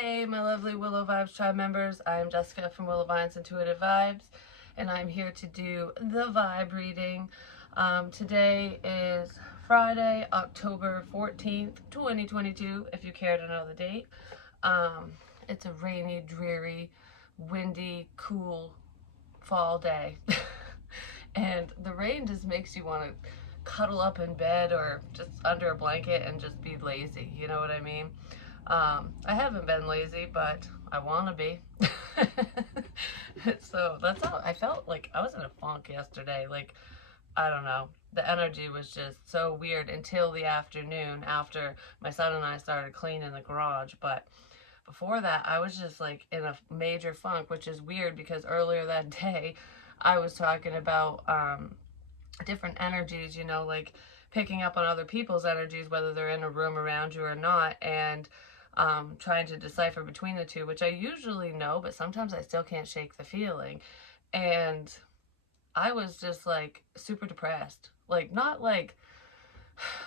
Hey, my lovely Willow Vibes tribe members. I'm Jessica from Willow Vines Intuitive Vibes, and I'm here to do the vibe reading. Today is Friday, October 14th, 2022, if you care to know the date. It's a rainy, dreary, windy, cool fall day. And the rain just makes you want to cuddle up in bed or just under a blanket and just be lazy. You know what I mean? I haven't been lazy, but I want to be. So that's how I felt. Like I was in a funk yesterday. Like, I don't know. The energy was just so weird until the afternoon after my son and I started cleaning the garage. But before that, I was just like in a major funk, which is weird because earlier that day I was talking about different energies, like picking up on other people's energies, whether they're in a room around you or not, and trying to decipher between the two, which I usually know, but sometimes I still can't shake the feeling. And I was just like super depressed. Like, not like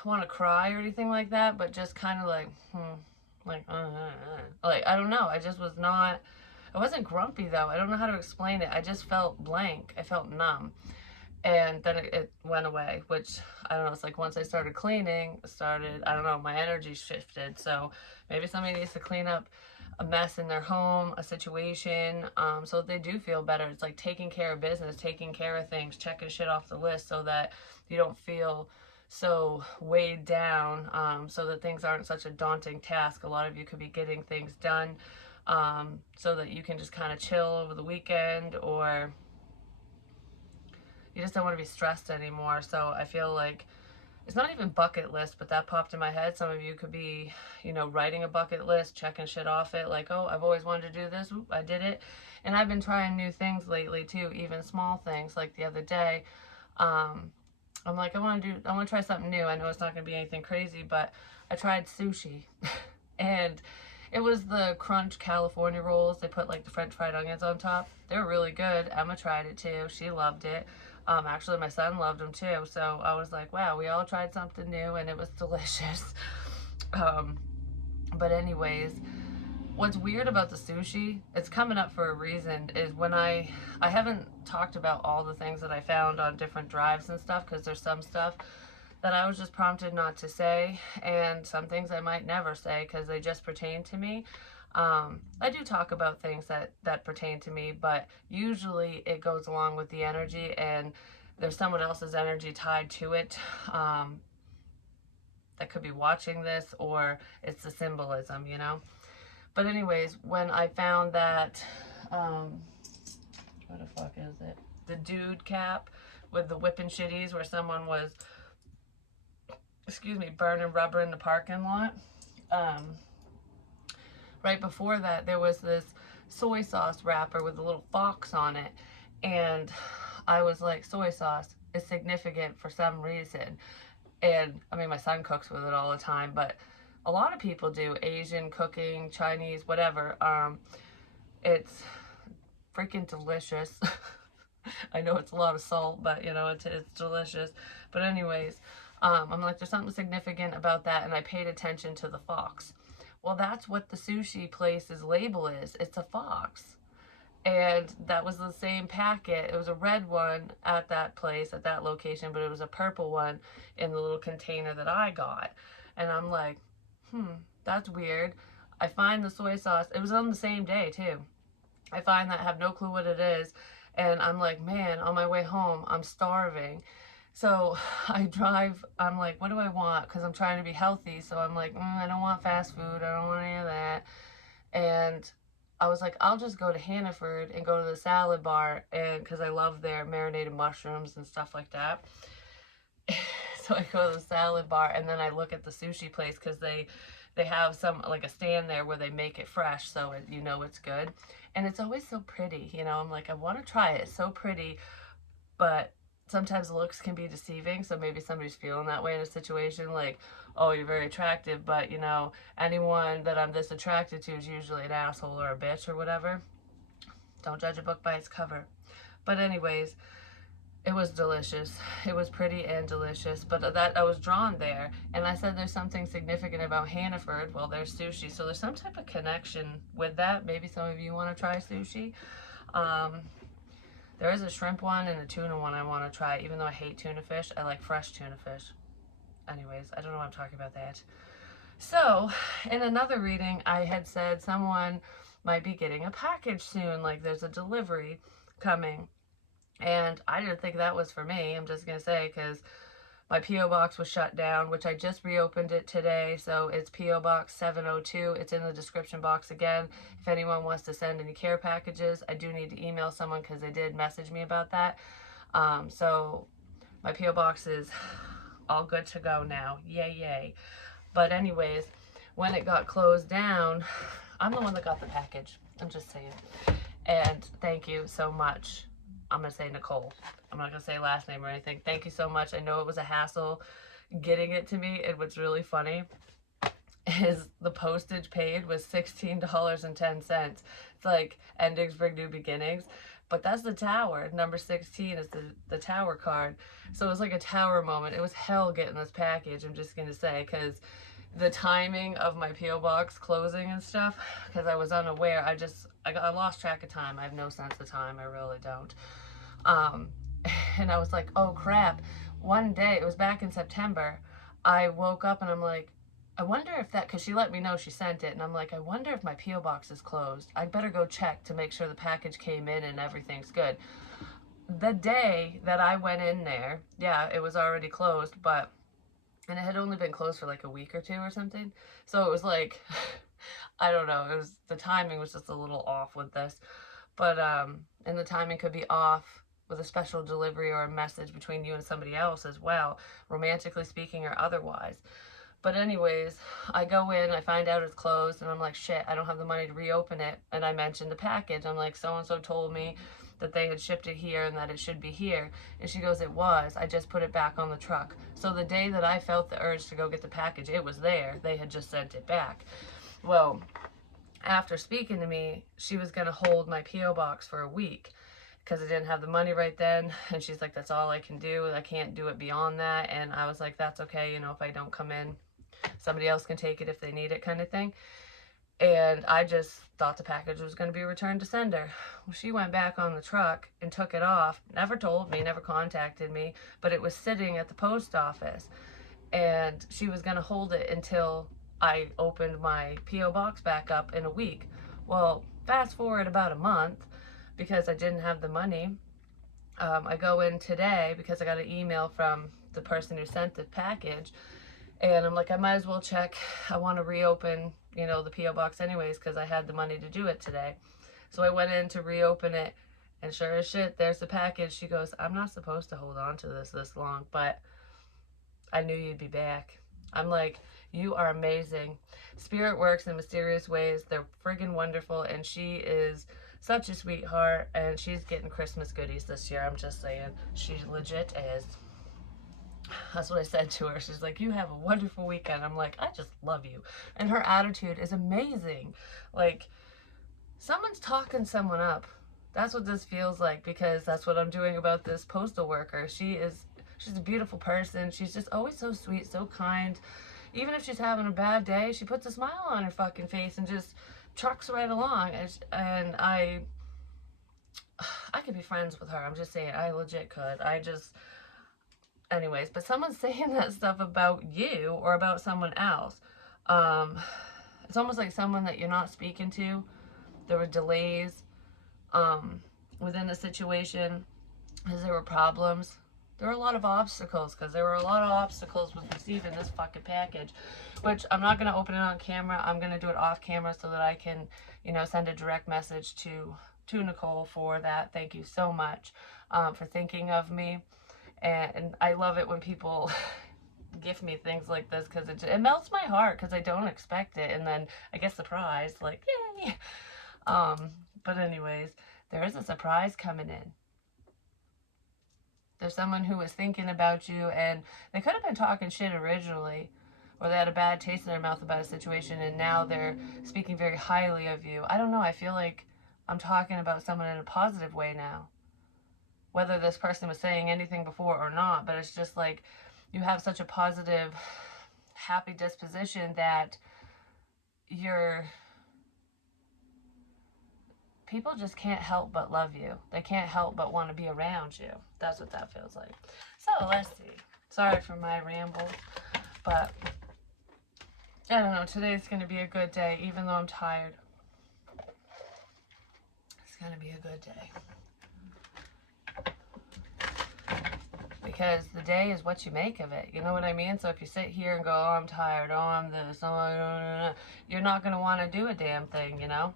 want to cry or anything like that, but just kind of like, like, I don't know. I just was not, I wasn't grumpy though. I don't know how to explain it. I just felt blank. I felt numb. And then it went away, which I don't know. It's like once I started cleaning, I don't know, my energy shifted. So maybe somebody needs to clean up a mess in their home, a situation, so that they do feel better. It's like taking care of business, taking care of things, checking shit off the list so that you don't feel so weighed down, so that things aren't such a daunting task. A lot of you could be getting things done, so that you can just kind of chill over the weekend, or you just don't want to be stressed anymore. So I feel like it's not even bucket list, but that popped in my head. Some of you could be, writing a bucket list, checking shit off it, like, oh, I've always wanted to do this. Ooh, I did it. And I've been trying new things lately too, even small things. Like the other day, I'm like, I want to try something new. I know it's not going to be anything crazy, but I tried sushi. And it was the Crunch California rolls. They put like the French fried onions on top. They were really good. Emma tried it too. She loved it. Actually, my son loved them too. So I was like, wow, we all tried something new and it was delicious. But anyways, what's weird about the sushi, it's coming up for a reason, is when I haven't talked about all the things that I found on different drives and stuff, because there's some stuff that I was just prompted not to say, and some things I might never say because they just pertain to me. I do talk about things that pertain to me, but usually it goes along with the energy, and there's someone else's energy tied to it, that could be watching this, or it's the symbolism. But anyways, when I found that, what the fuck is it? The dude cap with the whipping shitties, where someone was, burning rubber in the parking lot. Right before that, there was this soy sauce wrapper with a little fox on it. And I was like, soy sauce is significant for some reason. And I mean, my son cooks with it all the time, but a lot of people do. Asian cooking, Chinese, whatever. It's freaking delicious. I know it's a lot of salt, but it's delicious. But anyways, I'm like, there's something significant about that, and I paid attention to the fox. Well, that's what the sushi place's label is. It's a fox. And that was the same packet. It was a red one at that place, at that location, but it was a purple one in the little container that I got. And I'm like, that's weird. I find the soy sauce. It was on the same day, too. I find that I have no clue what it is. And I'm like, man, on my way home, I'm starving. So I'm like, what do I want? Because I'm trying to be healthy. So I'm like, I don't want fast food. I don't want any of that. And I was like, I'll just go to Hannaford and go to the salad bar, and because I love their marinated mushrooms and stuff like that. So I go to the salad bar, and then I look at the sushi place, because they have some, like a stand there where they make it fresh, so it's good. And it's always so pretty, I'm like, I want to try it. It's so pretty, but sometimes looks can be deceiving. So maybe somebody's feeling that way in a situation, like, oh, you're very attractive, but anyone that I'm this attracted to is usually an asshole or a bitch or whatever. Don't judge a book by its cover. But anyways, It was delicious. It was pretty and delicious, but that I was drawn there. And I said there's something significant about Hannaford. Well, there's sushi, so there's some type of connection with that. Maybe some of you want to try sushi. Um, there is a shrimp one and a tuna one I want to try, even though I hate tuna fish. I like fresh tuna fish. Anyways, I don't know why I'm talking about that. So, in another reading, I had said someone might be getting a package soon, like there's a delivery coming. And I didn't think that was for me. I'm just going to say, because my P.O. box was shut down, which I just reopened it today. So it's P.O. Box 702. It's in the description box again. If anyone wants to send any care packages, I do need to email someone because they did message me about that. So my P.O. box is all good to go now. Yay, yay. But anyways, when it got closed down, I'm the one that got the package. I'm just saying. And thank you so much. I'm going to say Nicole. I'm not going to say last name or anything. Thank you so much. I know it was a hassle getting it to me. And what's really funny is the postage paid was $16.10. It's like endings bring new beginnings. But that's the tower. Number 16 is the tower card. So it was like a tower moment. It was hell getting this package, I'm just going to say, because the timing of my P.O. box closing and stuff, because I was unaware. I lost track of time. I have no sense of time. I really don't. And I was like, oh crap. One day, it was back in September, I woke up and I'm like, I wonder if that, because she let me know she sent it, and I'm like, I wonder if my P.O. box is closed. I'd better go check to make sure the package came in and everything's good. The day that I went in there, yeah, it was already closed, and it had only been closed for like a week or two or something. So it was like, I don't know, the timing was just a little off with this. But, and the timing could be off with a special delivery or a message between you and somebody else as well, romantically speaking or otherwise. But anyways, I go in, I find out it's closed, and I'm like, shit, I don't have the money to reopen it. And I mentioned the package. I'm like, so-and-so told me that they had shipped it here and that it should be here. And she goes, it was. I just put it back on the truck. So the day that I felt the urge to go get the package, it was there. They had just sent it back. Well, after speaking to me, she was going to hold my P.O. box for a week because I didn't have the money right then. And she's like, that's all I can do. I can't do it beyond that. And I was like, that's okay. You know, if I don't come in, somebody else can take it if they need it, kind of thing. And I just thought the package was going to be returned to sender. Well, she went back on the truck and took it off. Never told me, never contacted me, but it was sitting at the post office. And she was going to hold it until I opened my P.O. box back up in a week. Well, fast forward about a month, because I didn't have the money. I go in today because I got an email from the person who sent the package. And I'm like, I might as well check. I want to reopen, you know, the P.O. box anyways, because I had the money to do it today. So I went in to reopen it, and sure as shit, there's the package. She goes, I'm not supposed to hold on to this long, but I knew you'd be back. I'm like, you are amazing. Spirit works in mysterious ways. They're friggin' wonderful, and she is such a sweetheart, and she's getting Christmas goodies this year. I'm just saying, she legit is. That's what I said to her. She's like, you have a wonderful weekend. I'm like, I just love you. And her attitude is amazing. Like, someone's talking someone up. That's what this feels like, because that's what I'm doing about this postal worker. She's a beautiful person. She's just always so sweet, so kind. Even if she's having a bad day, she puts a smile on her fucking face and just trucks right along. And I could be friends with her. I'm just saying, I legit could. Anyways, but someone's saying that stuff about you or about someone else. It's almost like someone that you're not speaking to. There were delays within the situation because there were problems. There were a lot of obstacles, because there were a lot of obstacles with receiving this fucking package, which I'm not going to open it on camera. I'm going to do it off camera so that I can, you know, send a direct message to Nicole for that. Thank you so much for thinking of me. And I love it when people gift me things like this, because it melts my heart, because I don't expect it, and then I get surprised, like, yay. But anyways, there is a surprise coming in. There's someone who was thinking about you, and they could have been talking shit originally, or they had a bad taste in their mouth about a situation, and now they're speaking very highly of you. I don't know. I feel like I'm talking about someone in a positive way now. whether this person was saying anything before or not, but it's just like you have such a positive, happy disposition that you're people just can't help but love you. They can't help but want to be around you. That's what that feels like. So let's see. Sorry for my ramble, but I don't know. Today's going to be a good day, even though I'm tired. It's going to be a good day. Because the day is what you make of it. You know what I mean? So if you sit here and go, oh, I'm tired, oh, I'm this, oh, you're not going to want to do a damn thing, you know?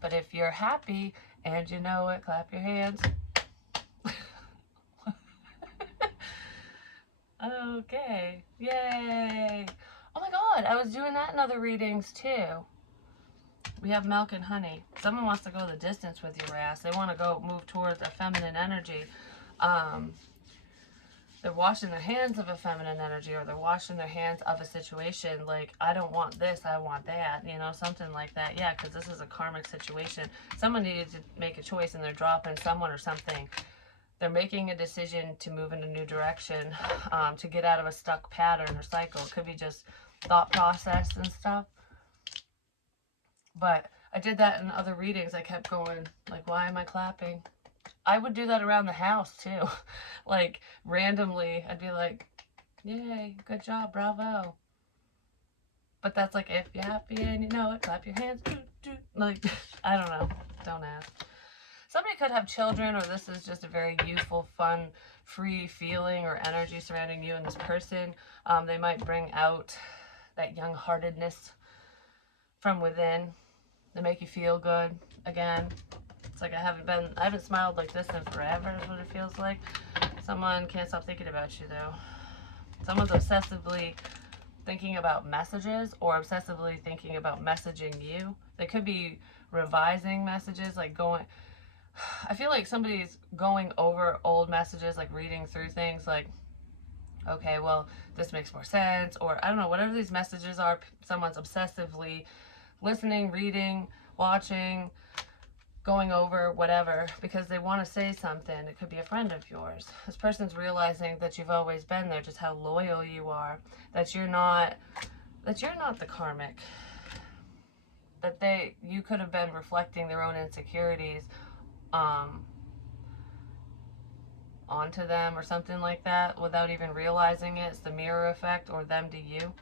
But if you're happy and you know it, clap your hands. Okay. Yay. Oh my God, I was doing that in other readings too. We have milk and honey. Someone wants to go the distance with your ass. They want to go move towards a feminine energy. They're washing their hands of a feminine energy, or they're washing their hands of a situation. Like, I don't want this, I want that, you know, something like that. Yeah, because this is a karmic situation. Someone needed to make a choice and they're dropping someone or something. They're making a decision to move in a new direction, to get out of a stuck pattern or cycle. It could be just thought process and stuff. But I did that in other readings. I kept going, like, why am I clapping? I would do that around the house too. Like, randomly, I'd be like, yay, good job, bravo. But that's like, if you're happy and you know it, clap your hands. Like, I don't know. Don't ask. Somebody could have children, or this is just a very youthful, fun, free feeling or energy surrounding you and this person. They might bring out that young-heartedness from within. They make you feel good again. It's like I haven't smiled like this in forever is what it feels like. Someone can't stop thinking about you though. Someone's obsessively thinking about messages, or obsessively thinking about messaging you. They could be revising messages, like I feel like somebody's going over old messages, like reading through things like, okay, well, this makes more sense, or I don't know, whatever these messages are, someone's obsessively listening, reading, watching, going over, whatever, because they want to say something. It could be a friend of yours. This person's realizing that you've always been there, just how loyal you are, that you're not the karmic, that you could have been reflecting their own insecurities onto them or something like that without even realizing it. It's the mirror effect, or them to you.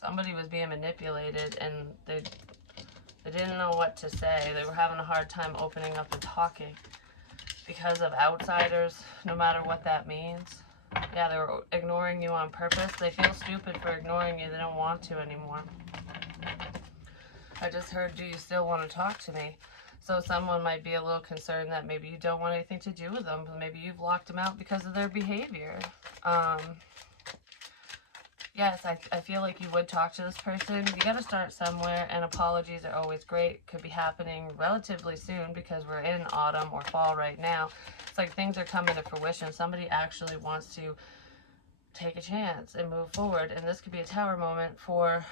Somebody was being manipulated and they didn't know what to say. They were having a hard time opening up and talking because of outsiders, no matter what that means. Yeah, they were ignoring you on purpose. They feel stupid for ignoring you. They don't want to anymore. I just heard, do you still want to talk to me? So someone might be a little concerned that maybe you don't want anything to do with them. Maybe you've locked them out because of their behavior. Yes, I feel like you would talk to this person. You got to start somewhere, and apologies are always great. Could be happening relatively soon because we're in autumn or fall right now. It's like things are coming to fruition. Somebody actually wants to take a chance and move forward, and this could be a tower moment for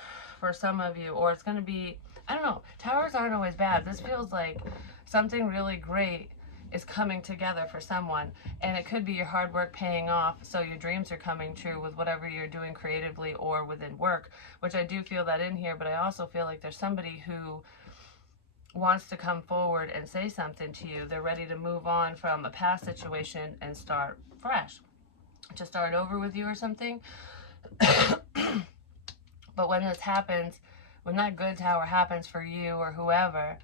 some of you, or it's going to be, I don't know, towers aren't always bad. This feels like something really great is coming together for someone, and it could be your hard work paying off, so your dreams are coming true with whatever you're doing creatively or within work, which I do feel that in here. But I also feel like there's somebody who wants to come forward and say something to you. They're ready to move on from a past situation and start fresh, to start over with you or something. But when this happens, when that good tower happens for you or whoever,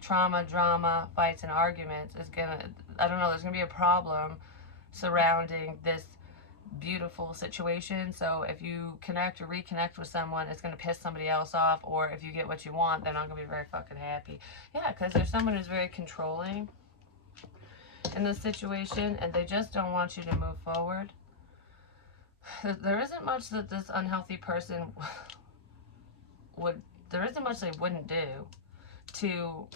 trauma, drama, fights, and arguments is I don't know, there's gonna be a problem surrounding this beautiful situation. So if you connect or reconnect with someone, it's gonna piss somebody else off, or if you get what you want, they're not gonna be very fucking happy. Yeah, because there's someone who's very controlling in this situation, and they just don't want you to move forward. There isn't much that this unhealthy person there isn't much they wouldn't do to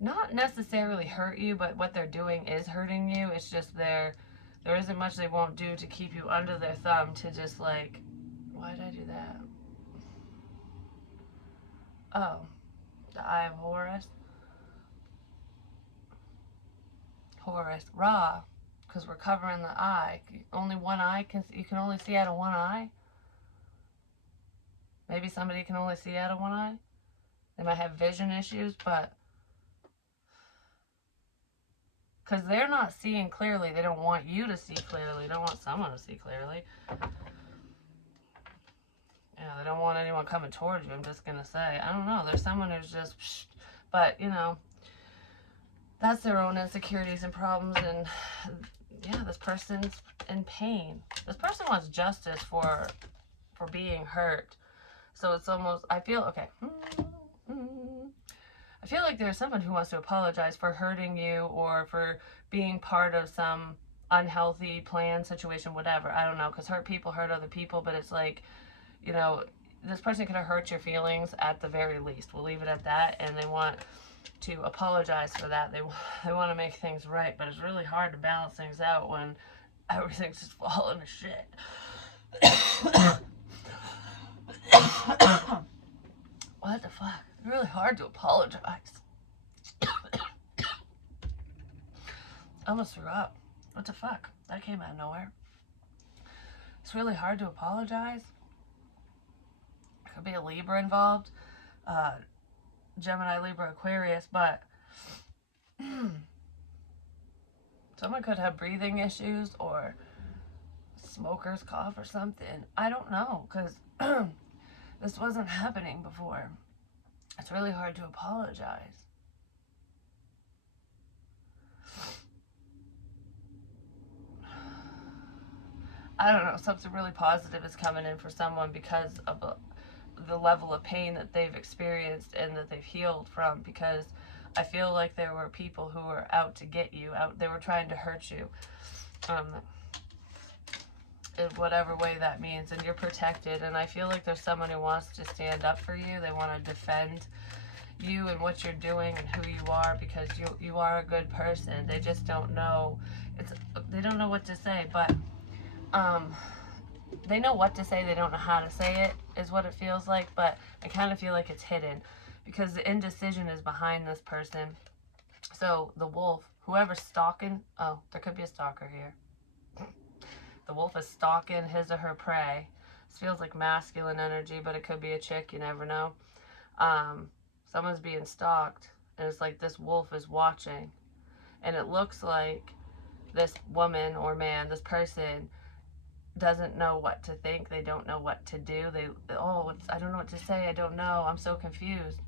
not necessarily hurt you, but what they're doing is hurting you. It's just there isn't much they won't do to keep you under their thumb, to just like, why did I do that? Oh, the Eye of Horus. porous, raw, because we're covering the eye. Only one eye you can only see out of one eye. Maybe somebody can only see out of one eye. They might have vision issues, but because they're not seeing clearly, they don't want you to see clearly. They don't want someone to see clearly. Yeah, they don't want anyone coming towards you. I'm just gonna say, I don't know. There's someone who's just, but you know, that's their own insecurities and problems. And yeah, this person's in pain. This person wants justice for being hurt. So it's almost, I feel, okay. I feel like there's someone who wants to apologize for hurting you or for being part of some unhealthy plan, situation, whatever. I don't know, because hurt people hurt other people, but it's like, you know, this person could have hurt your feelings at the very least. We'll leave it at that, and they want to apologize for that. They want to make things right, but it's really hard to balance things out when everything's just falling to shit. What the fuck? It's really hard to apologize. I almost threw up. What the fuck? That came out of nowhere. It's really hard to apologize. Could be a Libra involved. Gemini, Libra, Aquarius, but someone could have breathing issues or smoker's cough or something. I don't know, because this wasn't happening before. It's really hard to apologize. I don't know, something really positive is coming in for someone because of the level of pain that they've experienced and that they've healed from, because I feel like there were people who were out to get you, they were trying to hurt you, in whatever way that means, and you're protected. And I feel like there's someone who wants to stand up for you. They want to defend you and what you're doing and who you are, because you are a good person. They just don't know, they don't know what to say, but they know what to say, they don't know how to say it, is what it feels like. But I kind of feel like it's hidden, because the indecision is behind this person. So the wolf, whoever's stalking, oh, there could be a stalker here. The wolf is stalking his or her prey. This feels like masculine energy, but it could be a chick, you never know. Someone's being stalked, and it's like this wolf is watching, and it looks like this woman or man, this person, doesn't know what to think. They don't know what to do. I don't know what to say. I don't know. I'm so confused.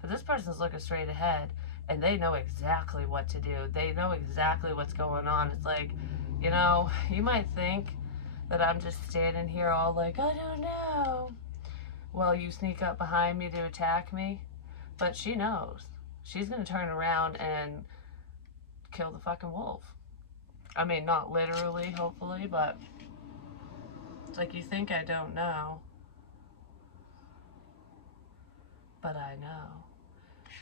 But this person's looking straight ahead, and they know exactly what to do. They know exactly what's going on. It's like, you know, you might think that I'm just standing here all like, I don't know, while you sneak up behind me to attack me. But she knows. She's going to turn around and kill the fucking wolf. I mean, not literally, hopefully, but it's like, you think I don't know, but I know.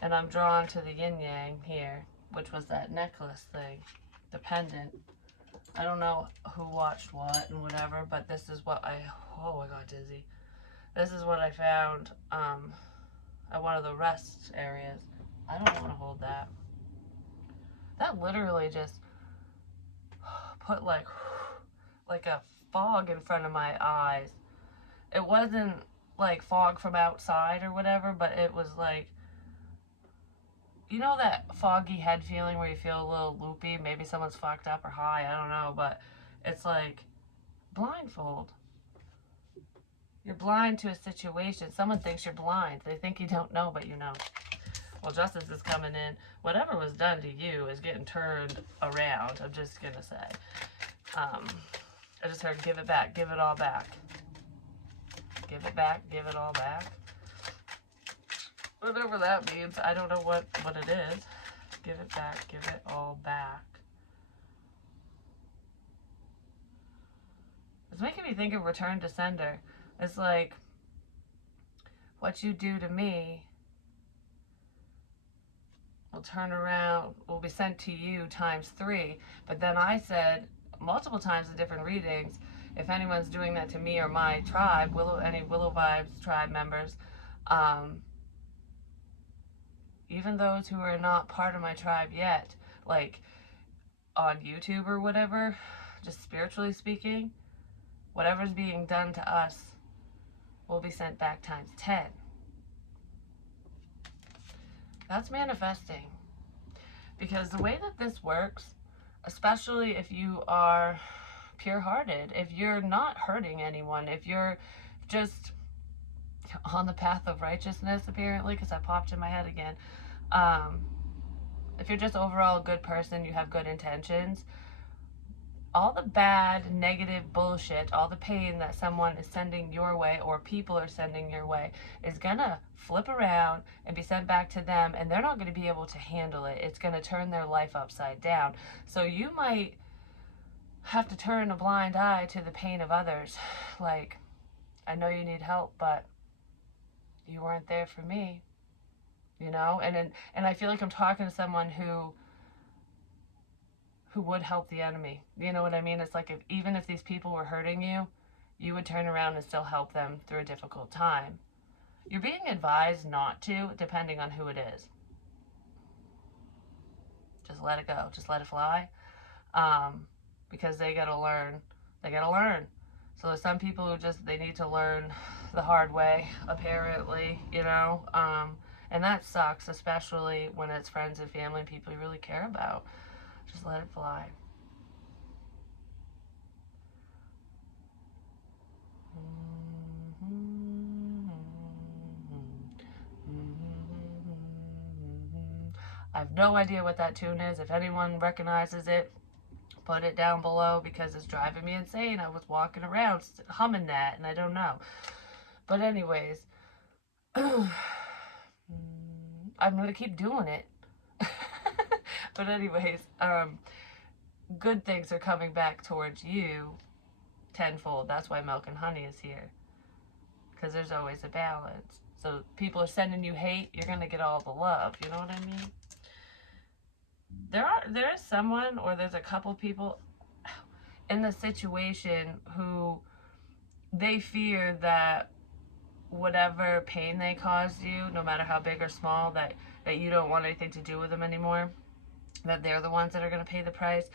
And I'm drawn to the yin-yang here, which was that necklace thing, the pendant. I don't know who watched what and whatever, but this is what I got dizzy. This is what I found at one of the rest areas. I don't want to hold that. That literally just put like a fog in front of my eyes. It wasn't like fog from outside or whatever, but it was like, you know, that foggy head feeling where you feel a little loopy, maybe someone's fucked up or high, I don't know, but it's like blindfold. You're blind to a situation. Someone thinks you're blind. They think you don't know, but you know. Well, justice is coming in. Whatever was done to you is getting turned around, I'm just gonna say. I just heard, give it back, give it all back. Give it back, give it all back. Whatever that means, I don't know what it is. Give it back, give it all back. It's making me think of return to sender. It's like, what you do to me will turn around, will be sent to you ×3. But then I said multiple times in different readings, if anyone's doing that to me or my tribe, any Willow Vibes tribe members, even those who are not part of my tribe yet, like, on YouTube or whatever, just spiritually speaking, whatever's being done to us will be sent back times 10. That's manifesting. Because the way that this works, especially if you are pure-hearted, if you're not hurting anyone, if you're just on the path of righteousness, apparently, because I popped in my head again, if you're just overall a good person, you have good intentions, all the bad, negative bullshit, all the pain that someone is sending your way or people are sending your way is gonna flip around and be sent back to them, and they're not gonna be able to handle it. It's gonna turn their life upside down. So you might have to turn a blind eye to the pain of others. Like, I know you need help, but you weren't there for me, you know? And I feel like I'm talking to someone who would help the enemy. You know what I mean? It's like, even if these people were hurting you, you would turn around and still help them through a difficult time. You're being advised not to, depending on who it is. Just let it go. Just let it fly. Because they gotta learn. They gotta learn. So there's some people who just, they need to learn the hard way, apparently, you know? And that sucks, especially when it's friends and family and people you really care about. Just let it fly. I have no idea what that tune is. If anyone recognizes it, put it down below, because it's driving me insane. I was walking around humming that and I don't know. But anyways, I'm gonna keep doing it. But anyways, good things are coming back towards you tenfold. That's why Milk and Honey is here, because there's always a balance. So people are sending you hate, you're gonna get all the love. You know what I mean? There is someone, or there's a couple people in the situation who they fear that whatever pain they caused you, no matter how big or small, that you don't want anything to do with them anymore, that they're the ones that are going to pay the price.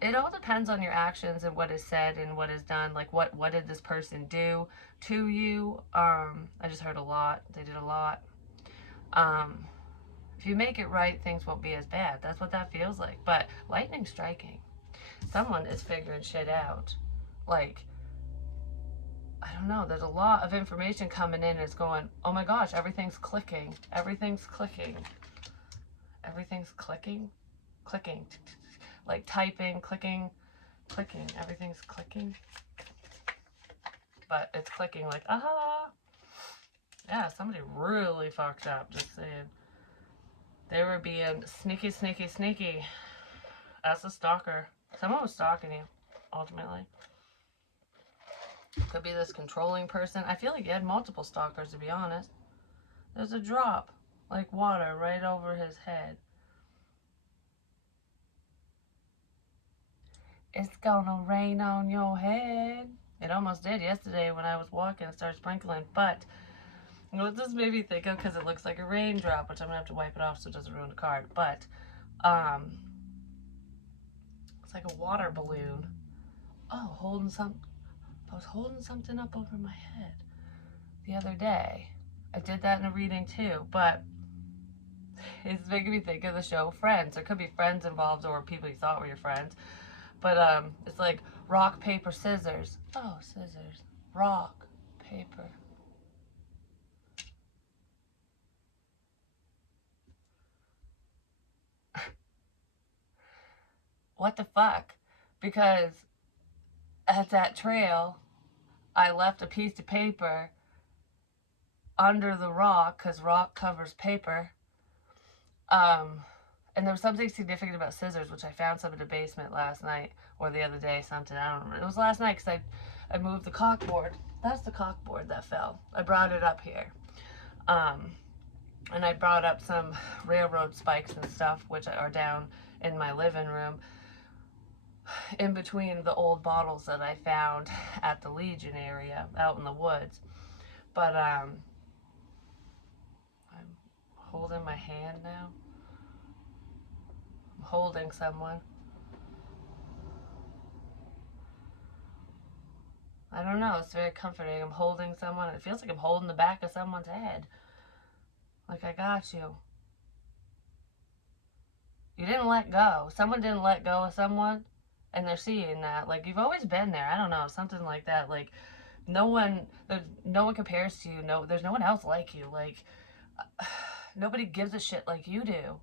It all depends on your actions and what is said and what is done. Like, what did this person do to you? I just heard a lot. They did a lot. If you make it right, things won't be as bad. That's what that feels like. But lightning striking. Someone is figuring shit out. Like, I don't know. There's a lot of information coming in. It's going, oh my gosh, everything's clicking. Everything's clicking. Everything's clicking. Clicking. Like typing, clicking, clicking. Everything's clicking. But it's clicking like, aha. Yeah, somebody really fucked up. Just saying. They were being sneaky, sneaky, sneaky. As a stalker. Someone was stalking you, ultimately. Could be this controlling person. I feel like he had multiple stalkers, to be honest. There's a drop, like water, right over his head. It's gonna rain on your head. It almost did yesterday when I was walking and started sprinkling, but what this made me think of, because it looks like a raindrop, which I'm gonna have to wipe it off so it doesn't ruin the card, but it's like a water balloon. Oh, holding some. I was holding something up over my head the other day. I did that in a reading too, but it's making me think of the show Friends. There could be friends involved or people you thought were your friends, but it's like rock, paper, scissors. Oh, scissors. Rock, paper. What the fuck? Because at that trail, I left a piece of paper under the rock, because rock covers paper. And there was something significant about scissors, which I found some in the basement last night, or the other day, something, I don't remember. It was last night, because I moved the caulkboard. That's the caulkboard that fell. I brought it up here. And I brought up some railroad spikes and stuff, which are down in my living room, in between the old bottles that I found at the Legion area, out in the woods. But, I'm holding my hand now. I'm holding someone. I don't know. It's very comforting. I'm holding someone. It feels like I'm holding the back of someone's head. Like, I got you. You didn't let go. Someone didn't let go of someone, and they're seeing that. Like, you've always been there. I don't know. Something like that. Like, no one compares to you. No, there's no one else like you. Like, nobody gives a shit like you do.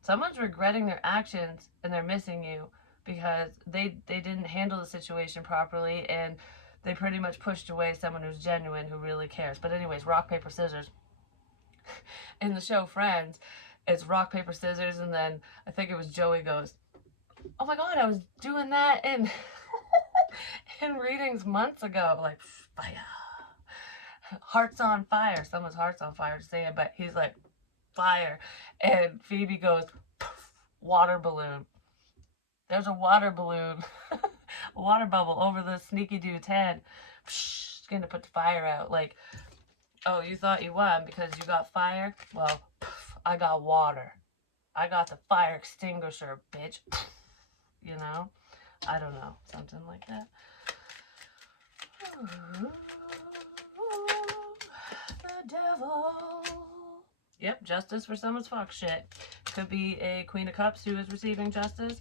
Someone's regretting their actions and they're missing you because they didn't handle the situation properly, and they pretty much pushed away someone who's genuine, who really cares. But anyways, rock paper scissors. In the show Friends, it's rock paper scissors, and then I think it was Joey goes, "Oh my god, I was doing that in in readings months ago." Like, fire, hearts on fire. Someone's heart's on fire to say it, but he's like, fire, and Phoebe goes, water balloon. There's a water balloon, a water bubble over the sneaky dude's head. It's gonna put the fire out. Like, oh, you thought you won because you got fire? Well, I got water. I got the fire extinguisher, bitch. You know? I don't know. Something like that. The devil. Yep, justice for someone's fuck shit. Could be a Queen of Cups who is receiving justice.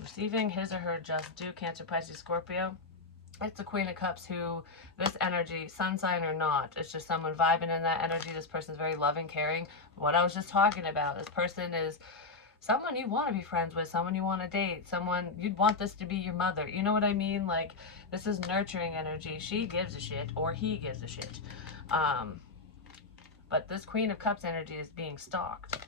Receiving his or her just due. Cancer, Pisces, Scorpio. It's the Queen of Cups who, this energy, sun sign or not, it's just someone vibing in that energy. This person's very loving, caring. What I was just talking about. This person is someone you want to be friends with, someone you want to date, someone you'd want this to be your mother. You know what I mean? Like, this is nurturing energy. She gives a shit, or he gives a shit. But this Queen of Cups energy is being stalked.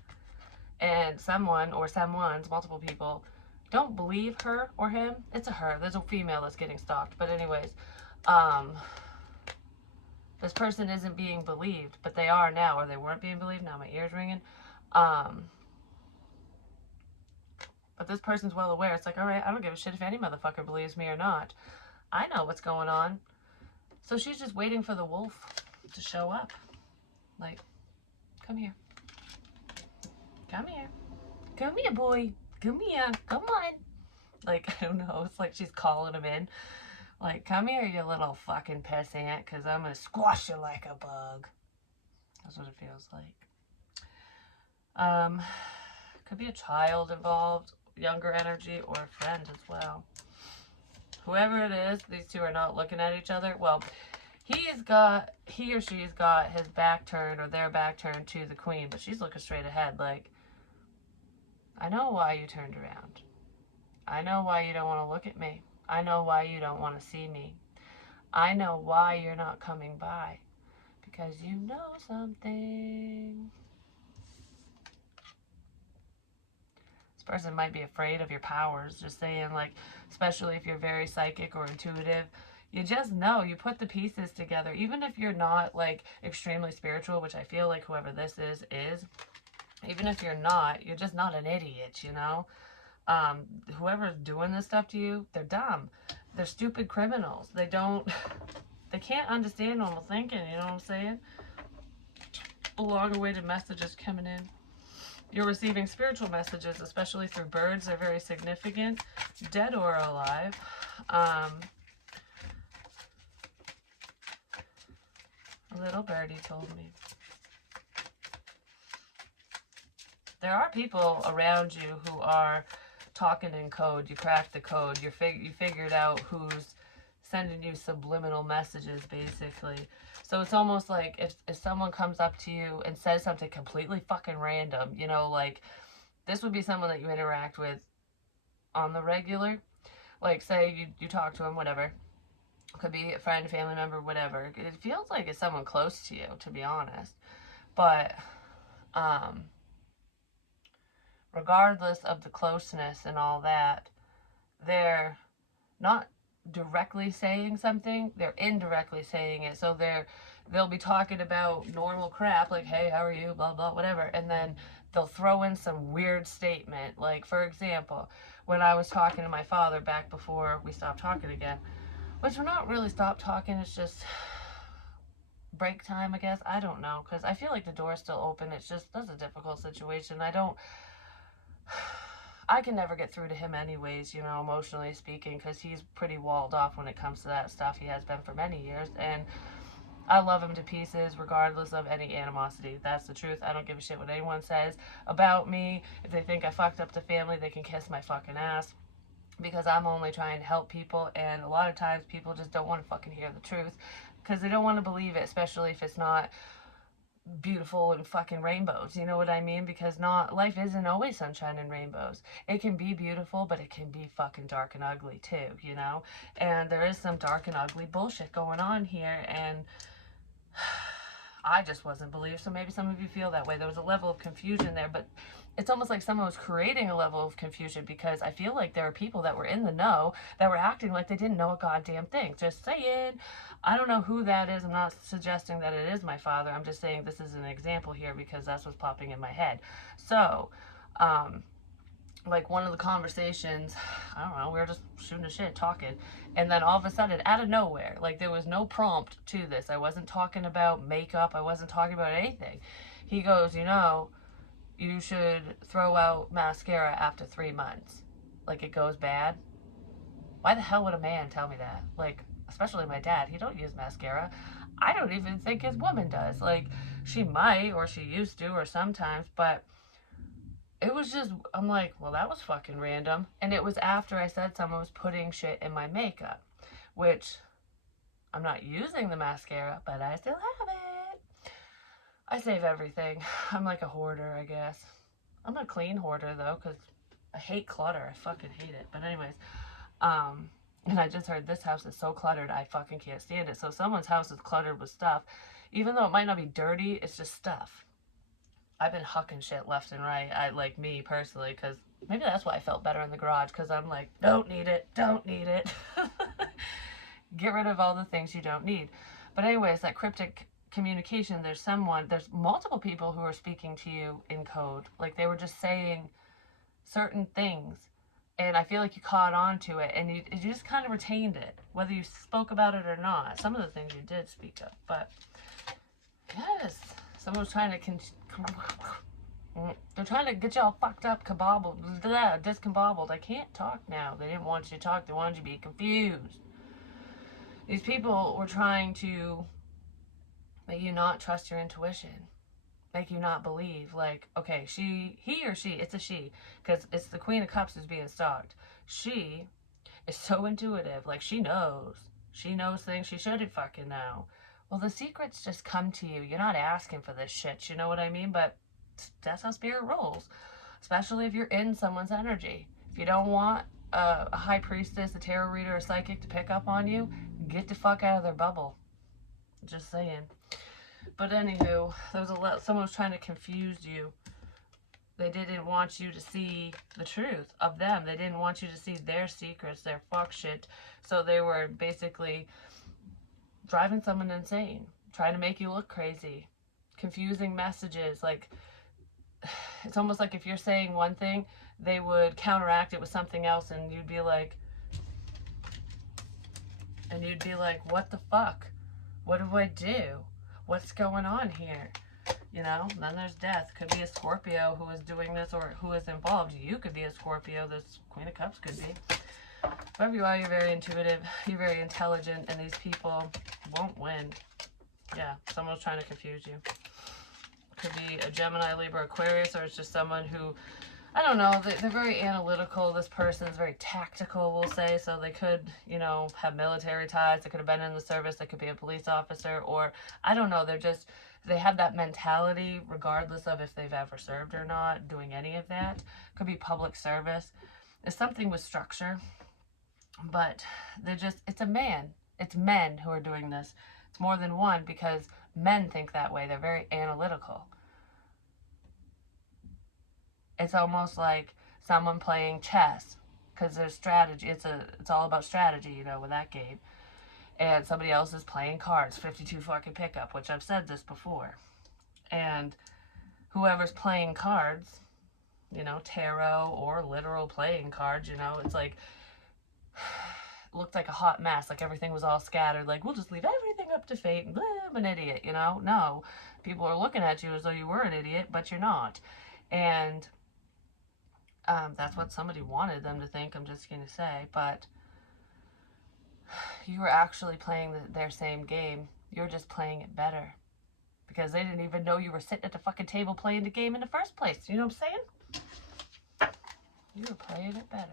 And someone or someone's, multiple people, don't believe her or him. It's a her. There's a female that's getting stalked. But anyways, this person isn't being believed, but they are now, or they weren't being believed. Now my ear's ringing. But this person's well aware. It's like, all right, I don't give a shit if any motherfucker believes me or not. I know what's going on. So she's just waiting for the wolf to show up. Like, come here. Come here. Come here, boy. Come here. Come on. Like, I don't know. It's like she's calling him in. Like, come here, you little fucking pissant, because I'm going to squash you like a bug. That's what it feels like. Could be a child involved, younger energy, or a friend as well. Whoever it is, these two are not looking at each other. Well, he or she's got his back turned, or their back turned to the queen, but she's looking straight ahead. Like, I know why you turned around. I know why you don't want to look at me. I know why you don't want to see me. I know why you're not coming by. Because you know something. This person might be afraid of your powers. Just saying, like, especially if you're very psychic or intuitive. You just know. You put the pieces together. Even if you're not, like, extremely spiritual, which I feel like whoever this is. Even if you're not, you're just not an idiot, you know? Whoever's doing this stuff to you, they're dumb. They're stupid criminals. They can't understand normal thinking, you know what I'm saying? Long-awaited messages coming in. You're receiving spiritual messages, especially through birds. They're very significant, dead or alive. A little birdie told me. There are people around you who are talking in code. You cracked the code. You figured out who's sending you subliminal messages, basically. So it's almost like if someone comes up to you and says something completely fucking random, you know, like, this would be someone that you interact with on the regular. Like, say you talk to them, whatever. Could be a friend, family member, whatever. It feels like it's someone close to you, to be honest. But, regardless of the closeness and all that, they're not directly saying something, they're indirectly saying it. So they'll be talking about normal crap, like, hey, how are you, blah, blah, whatever, and then they'll throw in some weird statement. Like, for example, when I was talking to my father back before we stopped talking again, which we're not really stopped talking, it's just break time, I guess. I don't know, because I feel like the door's still open. It's just, that's a difficult situation. I don't I can never get through to him anyways, you know, emotionally speaking, because he's pretty walled off when it comes to that stuff. He has been for many years, and I love him to pieces regardless of any animosity. That's the truth. I don't give a shit what anyone says about me. If they think I fucked up the family, they can kiss my fucking ass, because I'm only trying to help people, and a lot of times people just don't want to fucking hear the truth because they don't want to believe it, especially if it's not beautiful and fucking rainbows, you know what I mean? Because not life isn't always sunshine and rainbows. It can be beautiful, but it can be fucking dark and ugly too, you know? And there is some dark and ugly bullshit going on here, and I just wasn't believed. So maybe some of you feel that way. There was a level of confusion there, but it's almost like someone was creating a level of confusion, because I feel like there are people that were in the know that were acting like they didn't know a goddamn thing. Just saying. I don't know who that is. I'm not suggesting that it is my father. I'm just saying this is an example here because that's what's popping in my head. So, like one of the conversations, I don't know, we were just shooting a shit, talking, and then all of a sudden, out of nowhere, like there was no prompt to this. I wasn't talking about makeup. I wasn't talking about anything. He goes, you know, you should throw out mascara after 3 months. Like it goes bad. Why the hell would a man tell me that? Like, especially my dad. He don't use mascara. I don't even think his woman does. Like, she might, or she used to, or sometimes, but it was just, I'm like, well, that was fucking random. And it was after I said someone was putting shit in my makeup, which I'm not using the mascara, but I still have it. I save everything. I'm like a hoarder, I guess. I'm a clean hoarder, though, because I hate clutter. I fucking hate it. But anyways, and I just heard this house is so cluttered, I fucking can't stand it. So someone's house is cluttered with stuff. Even though it might not be dirty, it's just stuff. I've been hucking shit left and right. I like me personally, because maybe that's why I felt better in the garage, because I'm like, don't need it, don't need it. Get rid of all the things you don't need. But anyways, that cryptic communication, there's multiple people who are speaking to you in code. Like they were just saying certain things, and I feel like you caught on to it, and you just kind of retained it, whether you spoke about it or not. Some of the things you did speak of, but yes, someone was trying to they're trying to get you all fucked up, discombobbled. I can't talk now. They didn't want you to talk. They wanted you to be confused. These people were trying to make you not trust your intuition, make you not believe. Like, okay, he or she, it's a she, because it's the Queen of Cups who's being stalked. She is so intuitive. Like, she knows things she shouldn't fucking know. Well, the secrets just come to you. You're not asking for this shit, you know what I mean? But that's how spirit rolls, especially if you're in someone's energy. If you don't want a high priestess, a tarot reader, a psychic to pick up on you, get the fuck out of their bubble. Just saying. But anywho, someone was trying to confuse you. They didn't want you to see the truth of them. They didn't want you to see their secrets, their fuck shit. So they were basically driving someone insane, trying to make you look crazy, confusing messages. Like, it's almost like if you're saying one thing, they would counteract it with something else, and you'd be like, what the fuck? What do I do? What's going on here? You know, and then there's death. Could be a Scorpio who is doing this, or who is involved. You could be a Scorpio. This Queen of Cups could be. Whoever you are, you're very intuitive. You're very intelligent, and these people won't win. Yeah, someone's trying to confuse you. Could be a Gemini, Libra, Aquarius, or it's just someone who, I don't know, they're very analytical. This person's very tactical, we'll say. So they could, you know, have military ties. They could have been in the service. They could be a police officer, or I don't know. They have that mentality regardless of if they've ever served or not, doing any of that. Could be public service. It's something with structure, but it's a man. It's men who are doing this. It's more than one, because men think that way. They're very analytical. It's almost like someone playing chess, because there's strategy. It's all about strategy, you know, with that game. And somebody else is playing cards, 52 fucking pickup, which I've said this before. And whoever's playing cards, you know, tarot or literal playing cards, you know, it's like, looked like a hot mess, like everything was all scattered, like, we'll just leave everything up to fate, and blah, I'm an idiot, you know? No, people are looking at you as though you were an idiot, but you're not. And That's what somebody wanted them to think, I'm just going to say. But you were actually playing their same game. You were just playing it better. Because they didn't even know you were sitting at the fucking table playing the game in the first place. You know what I'm saying? You were playing it better.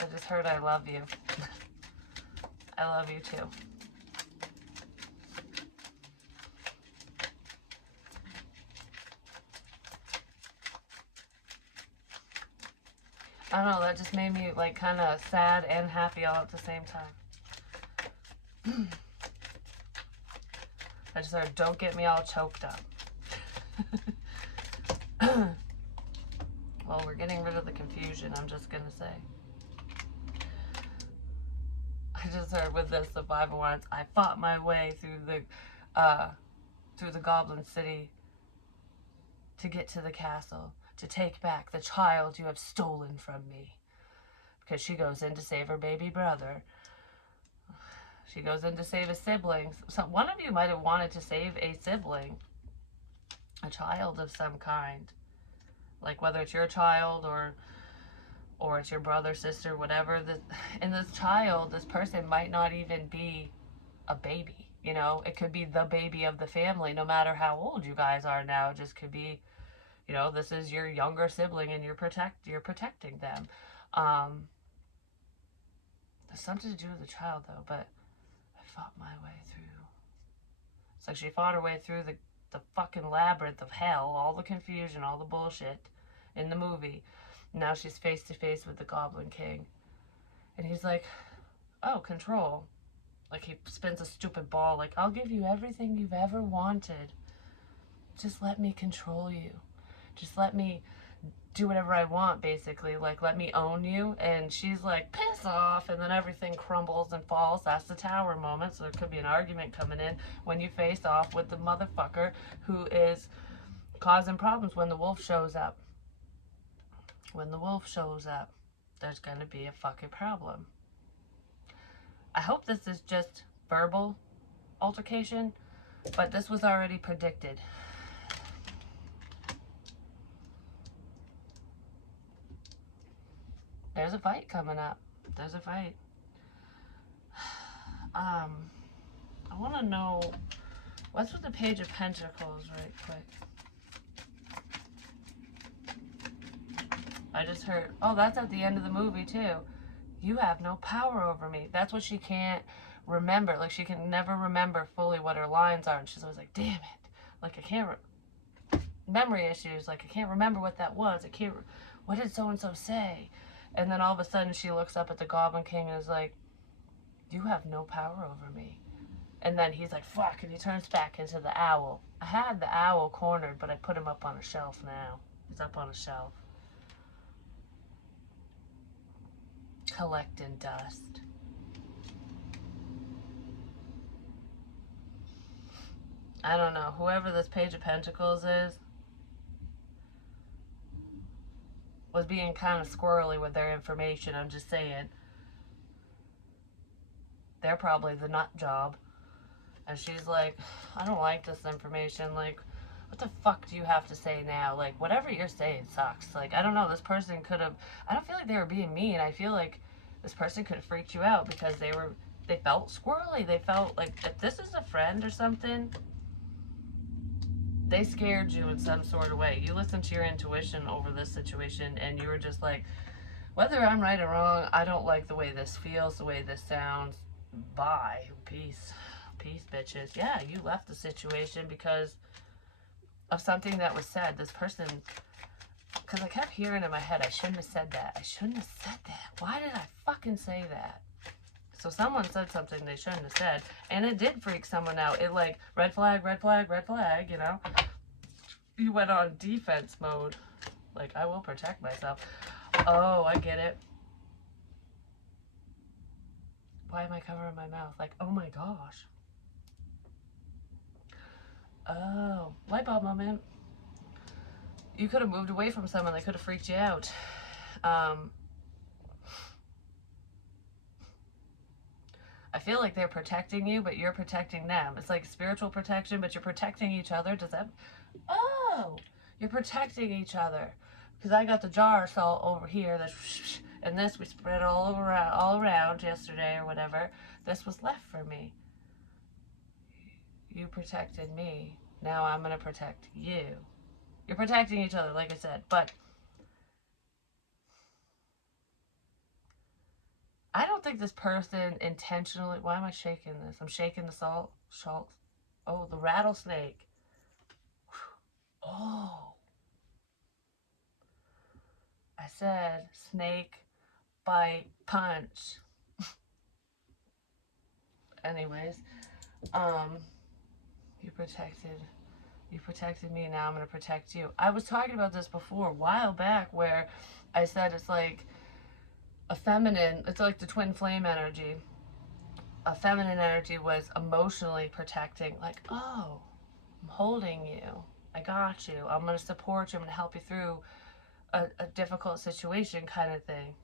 I just heard I love you. I love you too. I don't know, that just made me like kind of sad and happy all at the same time. I just heard, don't get me all choked up. Well, we're getting rid of the confusion, I'm just gonna say. I just heard with this, the Bible ones, I fought my way through the Goblin City to get to the castle, to take back the child you have stolen from me. Because she goes in to save her baby brother. She goes in to save a sibling. So one of you might have wanted to save a sibling, a child of some kind. Like whether it's your child or it's your brother, sister, whatever. And this child, this person might not even be a baby. You know, it could be the baby of the family, no matter how old you guys are now. It just could be, you know, this is your younger sibling and you're protecting them. There's something to do with the child though, but I fought my way through. It's like she fought her way through the fucking labyrinth of hell, all the confusion, all the bullshit in the movie. Now she's face to face with the Goblin King. And he's like, oh, control. Like he spins a stupid ball, like, I'll give you everything you've ever wanted. Just let me control you. Just let me do whatever I want, basically. Like, let me own you. And she's like, piss off. And then everything crumbles and falls. That's the tower moment. So there could be an argument coming in when you face off with the motherfucker who is causing problems when the wolf shows up. When the wolf shows up, there's going to be a fucking problem. I hope this is just verbal altercation, but this was already predicted. There's a fight coming up. There's a fight. I want to know what's with the Page of Pentacles right quick. I just heard, oh, that's at the end of the movie too. You have no power over me. That's what she can't remember. Like, she can never remember fully what her lines are. And she's always like, damn it. Like, I can't, memory issues. Like, I can't remember what that was. I can't, what did so-and-so say? And then all of a sudden she looks up at the Goblin King and is like, you have no power over me. And then he's like, fuck, and he turns back into the owl. I had the owl cornered, but I put him up on a shelf now. He's up on a shelf. Collecting dust. I don't know. Whoever this Page of Pentacles is was being kind of squirrely with their information. I'm just saying. They're probably the nut job. And she's like, I don't like this information. Like, what the fuck do you have to say now? Like, whatever you're saying sucks. Like, I don't know. This person could have, I don't feel like they were being mean. I feel like this person could have freaked you out because they felt squirrely. They felt like, if this is a friend or something, they scared you in some sort of way. You listened to your intuition over this situation and you were just like, whether I'm right or wrong, I don't like the way this feels, the way this sounds. Bye. Peace. Peace, bitches. Yeah, you left the situation because of something that was said. This person, because I kept hearing in my head, I shouldn't have said that. I shouldn't have said that. Why did I fucking say that? So someone said something they shouldn't have said, and it did freak someone out. It like, red flag, red flag, red flag, you know? You went on defense mode. Like, I will protect myself. Oh, I get it. Why am I covering my mouth? Like, oh my gosh. Oh, light bulb moment. You could have moved away from someone. They could have freaked you out. I feel like they're protecting you, but you're protecting them. It's like spiritual protection, but you're protecting each other. Does that? Oh, you're protecting each other. Because I got the jar of salt over here, and this we spread all around yesterday or whatever. This was left for me. You protected me. Now I'm gonna protect you. You're protecting each other, like I said, but I don't think this person intentionally. Why am I shaking this? I'm shaking the salt. Oh, the rattlesnake. Oh, I said snake bite punch. Anyways, um, you protected you protected me. Now I'm gonna protect you. I was talking about this before a while back, where I said it's like a feminine. It's like the twin flame energy. A feminine energy was emotionally protecting, like, oh, I'm holding you. I got you. I'm going to support you. I'm going to help you through a difficult situation, kind of thing.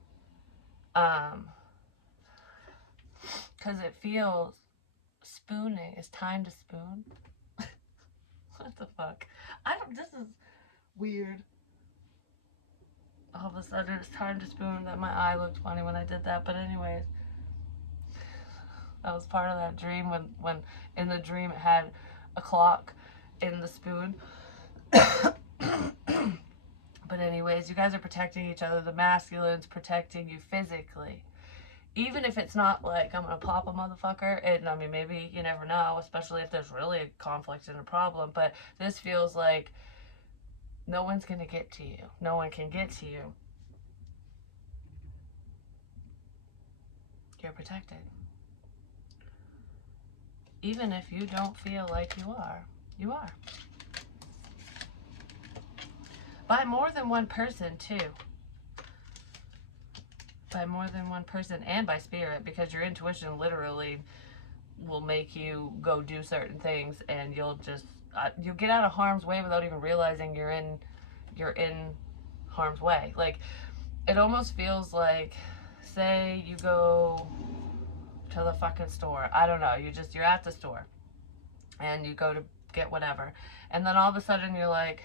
Because it feels spooning. It's time to spoon. What the fuck? This is weird. All of a sudden it's time to spoon. That my eye looked funny when I did that. But anyways, that was part of that dream when in the dream it had a clock in the spoon. But anyways, you guys are protecting each other. The masculine's protecting you physically. Even if it's not like I'm gonna pop a motherfucker, and I mean maybe you never know, especially if there's really a conflict and a problem, but this feels like no one's gonna get to you. No one can get to you. You're protected. Even if you don't feel like you are. You are. By more than one person too. By more than one person, and by spirit, because your intuition literally will make you go do certain things, and you'll get out of harm's way without even realizing you're in harm's way. Like, it almost feels like, say you go to the fucking store, I don't know, you're at the store and you go to get whatever, and then all of a sudden you're like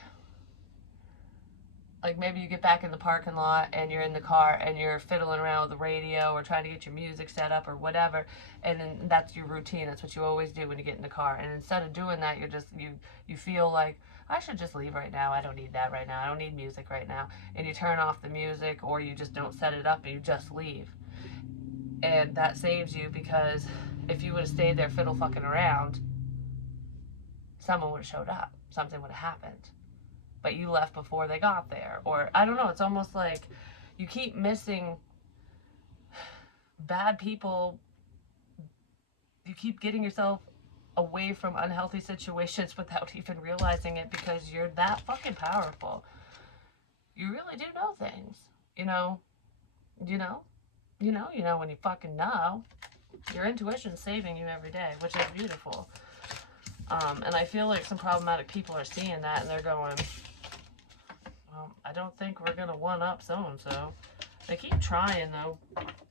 maybe you get back in the parking lot and you're in the car and you're fiddling around with the radio or trying to get your music set up or whatever, and then that's your routine. That's what you always do when you get in the car, and instead of doing that, you feel like, I should just leave right now. I don't need that right now. I don't need music right now. And you turn off the music, or you just don't set it up and you just leave. And that saves you, because if you would have stayed there fiddle fucking around, someone would have showed up. Something would have happened. But you left before they got there. Or, I don't know, it's almost like you keep missing bad people. You keep getting yourself away from unhealthy situations without even realizing it, because you're that fucking powerful. You really do know things. You know when you fucking know. Your intuition's saving you every day, which is beautiful. And I feel like some problematic people are seeing that, and they're going, well, I don't think we're going to one-up so-and-so. They keep trying, though.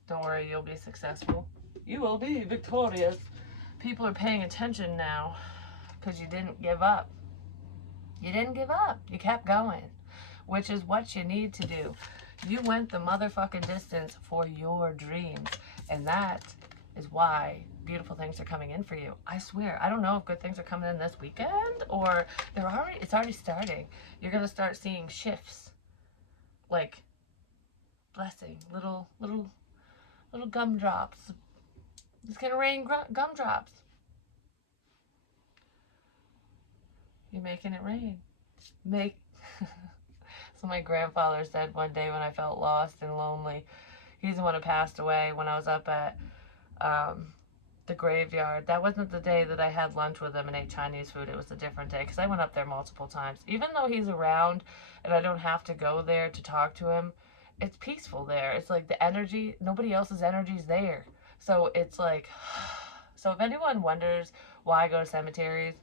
Don't worry, you'll be successful. You will be victorious. People are paying attention now because you didn't give up. You didn't give up. You kept going, which is what you need to do. You went the motherfucking distance for your dreams, and that is why beautiful things are coming in for you. I swear, I don't know if good things are coming in this weekend, or it's already starting. You're going to start seeing shifts, like blessing, little gumdrops. It's going to rain gumdrops. You're making it rain. So my grandfather said one day when I felt lost and lonely, he's the one who passed away when I was up at the graveyard. That wasn't the day that I had lunch with him and ate Chinese food. It was a different day, because I went up there multiple times. Even though he's around and I don't have to go there to talk to him, it's peaceful there. It's like the energy, nobody else's energy is there. So it's like, so if anyone wonders why I go to cemeteries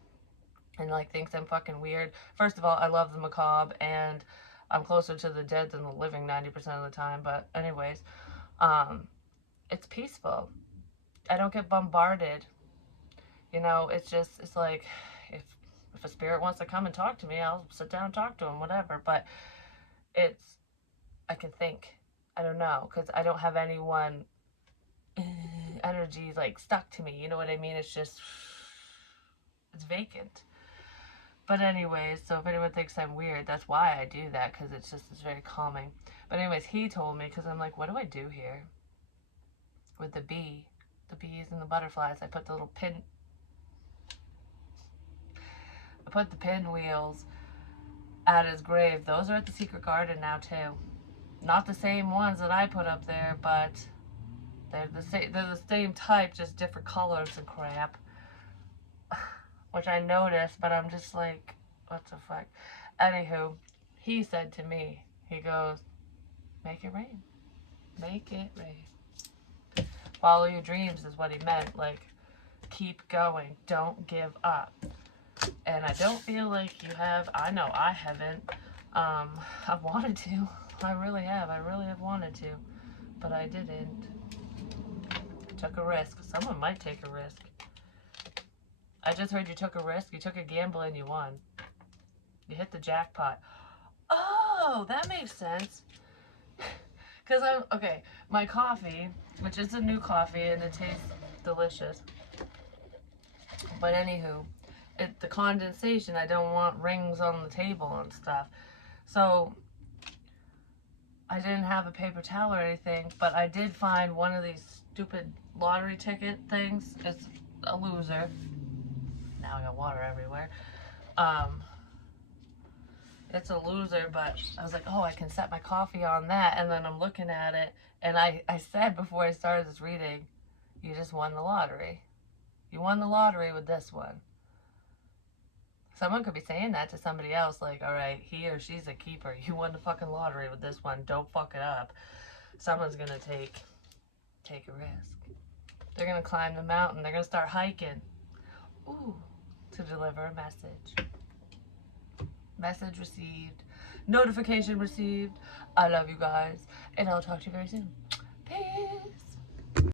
and like thinks I'm fucking weird, first of all, I love the macabre, and I'm closer to the dead than the living 90% of the time. But anyways, it's peaceful. I don't get bombarded. You know, it's like if a spirit wants to come and talk to me, I'll sit down and talk to him, whatever. But it's, I can think. I don't know, because I don't have anyone energy like stuck to me. You know what I mean? It's just, it's vacant. But anyways, so if anyone thinks I'm weird, that's why I do that, because it's very calming. But anyways, he told me, because I'm like, what do I do here with the bees and the butterflies? I put the little I put the pinwheels at his grave. Those are at the secret garden now too. Not the same ones that I put up there, but they're the same type, just different colors and crap. Which I noticed, but I'm just like, what the fuck? Anywho, he said to me, he goes, make it rain. Make it rain. Follow your dreams is what he meant. Like, keep going. Don't give up. And I don't feel like you have. I know I haven't. I've wanted to. I really have. I really have wanted to. But I didn't. Took a risk. Someone might take a risk. I just heard you took a risk. You took a gamble and you won. You hit the jackpot. Oh, that makes sense. Because okay, my coffee, which is a new coffee and it tastes delicious. But anywho, the condensation, I don't want rings on the table and stuff. So I didn't have a paper towel or anything, but I did find one of these stupid lottery ticket things. It's a loser. Now I got water everywhere. It's a loser, but I was like, oh, I can set my coffee on that. And then I'm looking at it, and I said before I started this reading, you just won the lottery. You won the lottery with this one. Someone could be saying that to somebody else, like, all right, he or she's a keeper. You won the fucking lottery with this one. Don't fuck it up. Someone's gonna take a risk. They're gonna climb the mountain. They're gonna start hiking. Ooh, to deliver a message. Message received. Notification received. I love you guys. And I'll talk to you very soon. Peace.